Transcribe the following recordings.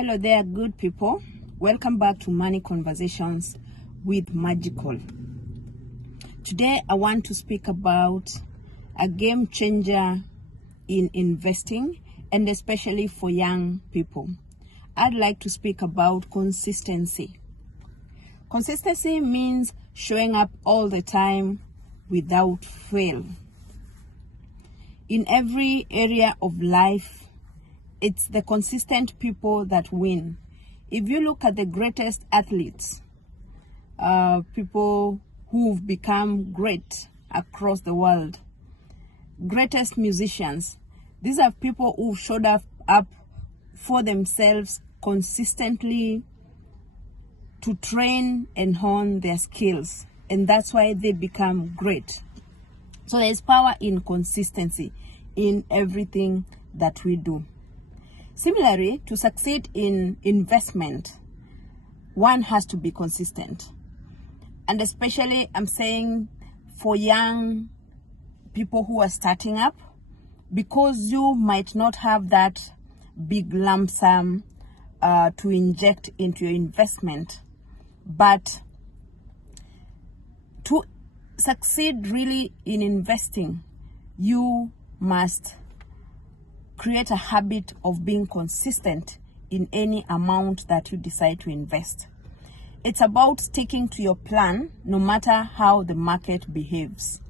Hello there, good people. Welcome back to Money Conversations with Magical. Today I want to speak about a game changer in investing, and especially for young people. I'd like to speak about consistency. Consistency means showing up all the time without fail. In every area of life, it's the consistent people that win. If you look at the greatest athletes, people who've become great across the world, greatest musicians, these are people who showed up for themselves consistently to train and hone their skills, and that's why they become great. So there's power in consistency in everything that we do. Similarly, to succeed in investment, one has to be consistent. And especially, I'm saying for young people who are starting up, because you might not have that big lump sum to inject into your investment. But to succeed really in investing, you must create a habit of being consistent in any amount that you decide to invest. It's about sticking to your plan no matter how the market behaves.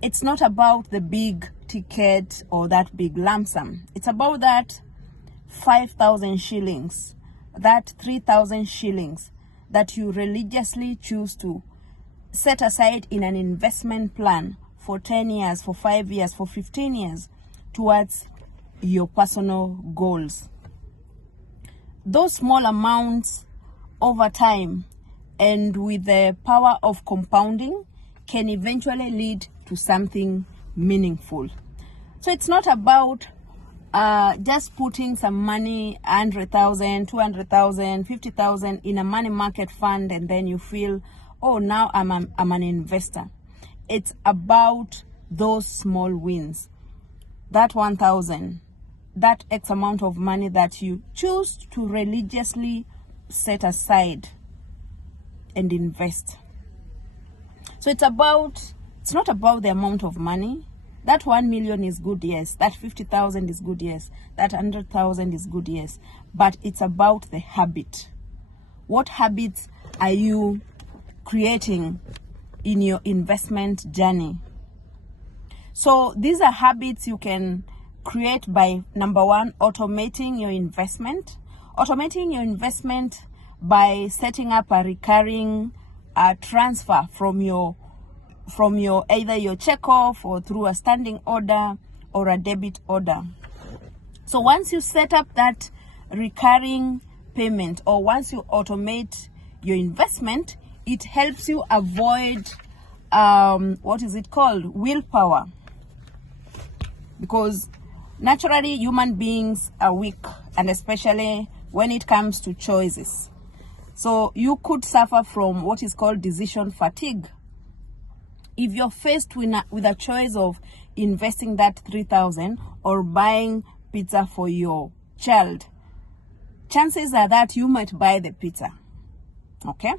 It's not about the big ticket or that big lump sum. It's about that 5,000 shillings, that 3,000 shillings that you religiously choose to set aside in an investment plan for 10 years, for 5 years, for 15 years, towards your personal goals. Those small amounts over time and with the power of compounding can eventually lead to something meaningful. So it's not about just putting some money, 100,000, 200,000, 50,000 in a money market fund and then you feel, oh, now I'm an investor. It's about those small wins. That 1,000, that X amount of money that you choose to religiously set aside and invest. So it's not about the amount of money. That 1 million is good, yes. That 50,000 is good, yes. That 100,000 is good, yes. But it's about the habit. What habits are you creating in your investment journey? So these are habits you can create by, number one, automating your investment. Automating your investment by setting up a recurring transfer from your either your checkoff or through a standing order or a debit order. So once you set up that recurring payment, or once you automate your investment, it helps you avoid willpower. Because naturally human beings are weak, and especially when it comes to choices. So you could suffer from what is called decision fatigue. If you're faced with a choice of investing that 3,000 or buying pizza for your child, chances are that you might buy the pizza. Okay?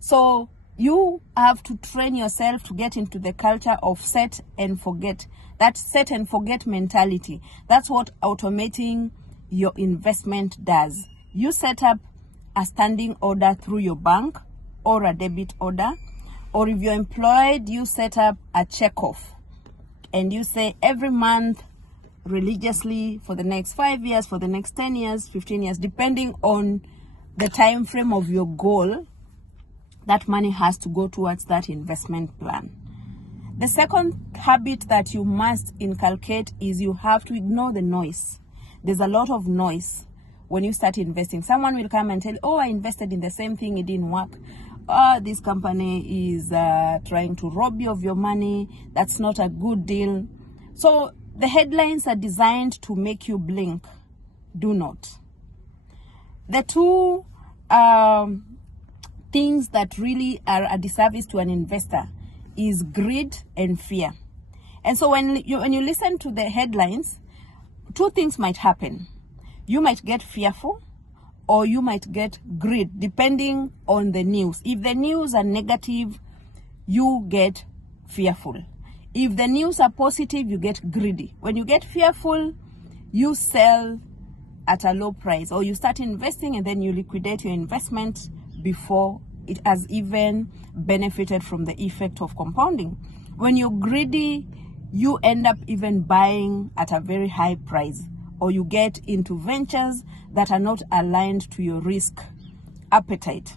So you have to train yourself to get into the culture of set and forget. That set and forget mentality. That's what automating your investment does. You set up a standing order through your bank or a debit order, or if you're employed, you set up a checkoff and you say every month religiously for the next 5 years, for the next 10 years, 15 years, depending on the time frame of your goal, that money has to go towards that investment plan. The second habit that you must inculcate is you have to ignore the noise. There's a lot of noise when you start investing. Someone will come and tell, oh, I invested in the same thing, it didn't work. This company is trying to rob you of your money. That's not a good deal. So the headlines are designed to make you blink. Do not. The two things that really are a disservice to an investor is greed and fear. And so when you listen to the headlines, two things might happen. You might get fearful or you might get greed, depending on the news. If the news are negative, you get fearful. If the news are positive, you get greedy. When you get fearful, you sell at a low price, or you start investing and then you liquidate your investment before it has even benefited from the effect of compounding. When you're greedy, you end up even buying at a very high price, or you get into ventures that are not aligned to your risk appetite.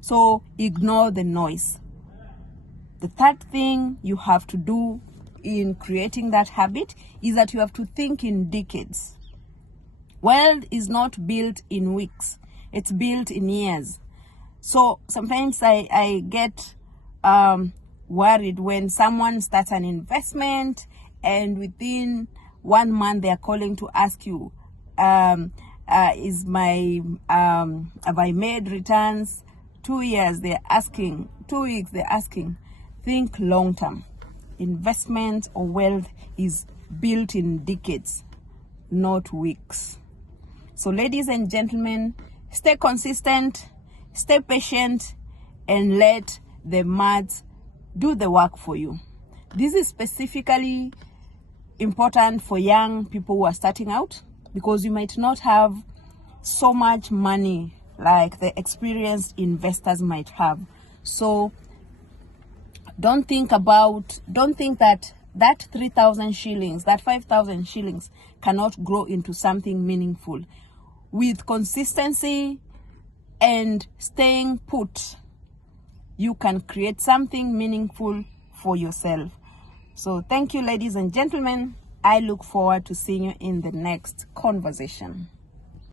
So ignore the noise. The third thing you have to do in creating that habit is that you have to think in decades. Wealth is not built in weeks, it's built in years. So sometimes I get worried when someone starts an investment and within 1 month they are calling to ask you, have I made returns? 2 years they're asking, 2 weeks they're asking. Think long term. Investment or wealth is built in decades, not weeks. So ladies and gentlemen, stay consistent, stay patient, and let the maths do the work for you. This is specifically important for young people who are starting out, because you might not have so much money like the experienced investors might have. So don't think that 3,000 shillings, that 5,000 shillings cannot grow into something meaningful. With consistency and staying put, you can create something meaningful for yourself. So thank you, ladies and gentlemen. I look forward to seeing you in the next conversation.